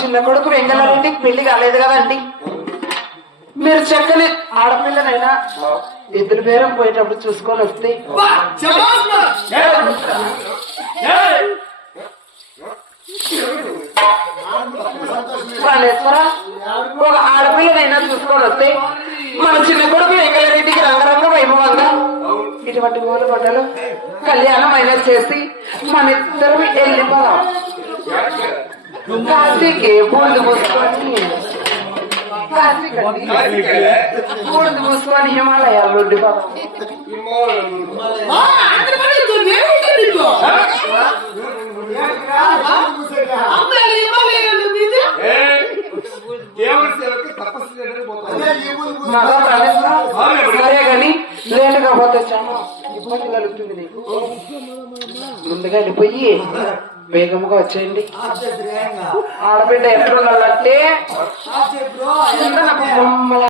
చిన్న కొడుకు వెంగళారెడ్డికి పెళ్ళి కాలేదు కదండి. మీరు చక్కని ఆడపిల్లనైనా ఇద్దరు పేరం పోయేటప్పుడు చూసుకొని వస్తే. ఒక ఆడపిల్లనైనా చూసుకొని వస్తే మన చిన్న కొడుకు వెంగళరెడ్డికి రంగరంగ వైభవంగా ఇటువంటి మూల బట్టలు కళ్యాణం అయినా చేసి మన ఇద్దరు వెళ్ళిపోదాం. కాశీకి బూడిద మూసుకొని కాశీకి బూడిద మూసుకొని ప్రవేశం సరే. గాని లేటుగా పోతే చాలా. ఇబ్బంది కలుగుతుంది నీకు. ముందుగా వెళ్ళిపోయి వేగముగా వచ్చేయండి. ఆడబిడ్డ ఎట్లుండాలంటే